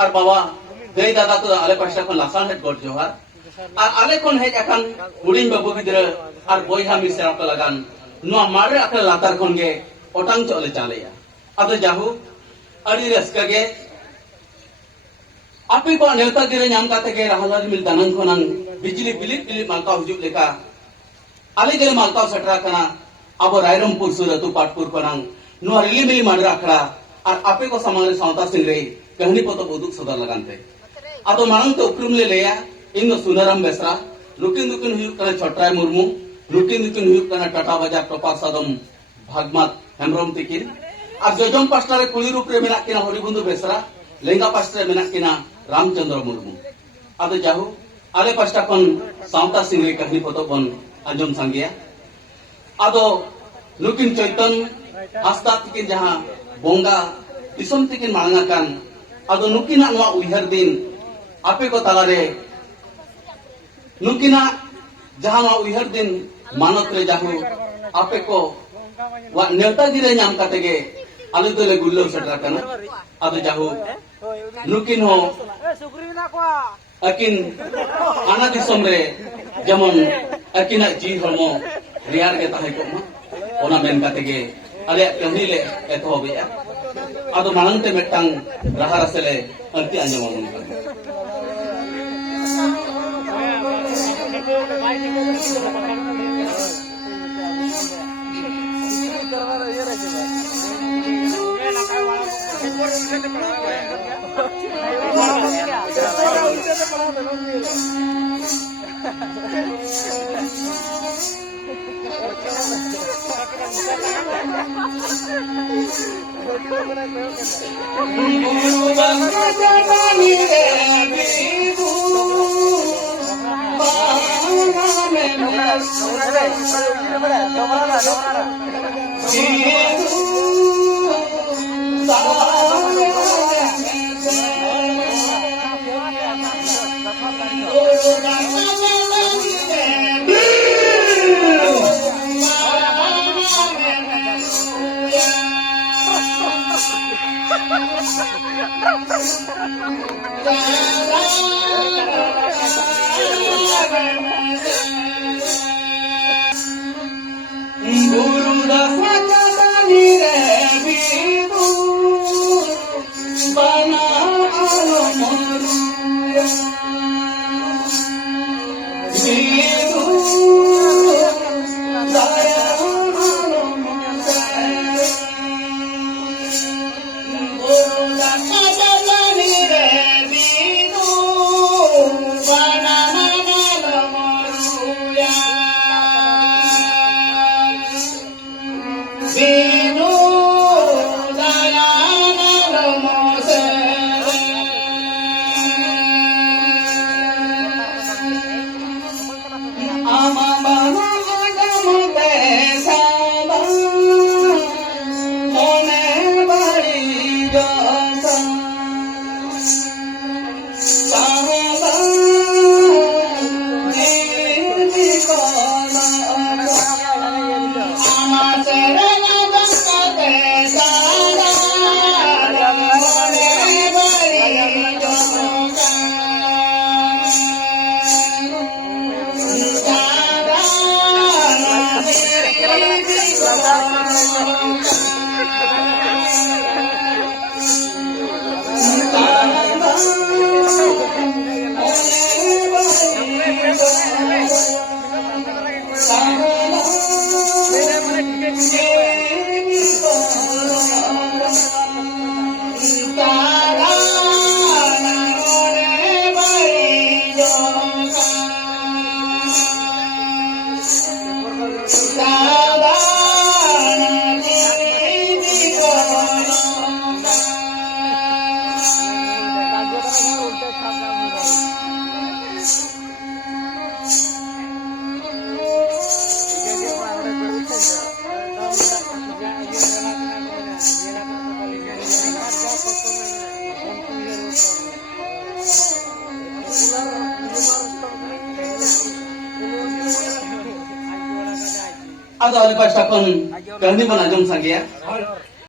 আর বাবা দেই দাদা তো আলে পাশা কোন লাসান হেড গড জোহার আর আলে কোন হেজ আকান হুডিং বাবু গিদরা আর বইহা মিসরা ko lagan নোয়া মারে আকা লাতার কোন গে ওটাং চলে চালেয়া আদো যাহু আড়ি রাস্কা গে আপি ko নেতা গিরে নাম কাতে গে রাহালার মিল দানন কোনাং বিজলি বিলিপ বিলিপ মালকা হুজুব লেকা আলে গেলে মালকা সটরা কানা আবো রায়রমপুর সুরতু পাটপুর কোনাং নোয়া রিলি মিলি মাডরা আখড়া আর আপে को समाने सावता सिंह रे कहनी पतो उदुक सदर लगानते आदो मांग तो उक्रुम ले लेया इन सुनाराम बेसरा लुकिन लुकिन हुयुक कना छटराय मुर्मू लुकिन लुकिन हुयुक कना टाटा बाजार टपाक सादम भागमात हेमरम तिकिन আর জজম পাস্টারে কুলি রূপ রে মেনা কিনা হরিবন্ধু বেসরা লেঙ্গা পাস্টারে মেনা কিনা রামচন্দ্র মুর্মু আদো যাহু আলে পাস্টা কোন সাवता सिंह रे कहनी पतो बन अंजम संगिया आदो लुकिन चैतन आस्था तिकिन जहां बोंगा दिसम तिकिन मांगाकान आदो नुकिना नवा उइहर दिन आपे को तालारे नुकिना जहां नवा उइहर दिन मानत रे जाहु आपे को वा नेता गिरे नाम काटेगे आलु तले गुल्लो सटरा कना आदो जाहु नुकिन हो अकिन आना दिसम रे जेमन अकिना जी हरमो रियार गे ताहे को मा ओना मेन काटेगे आले कहनी ले एतो होबेया आदो मानंते मेटांग राहा रसले अंति अंजमन Ada oleh pas takon, kahni mana jom sanggih ya.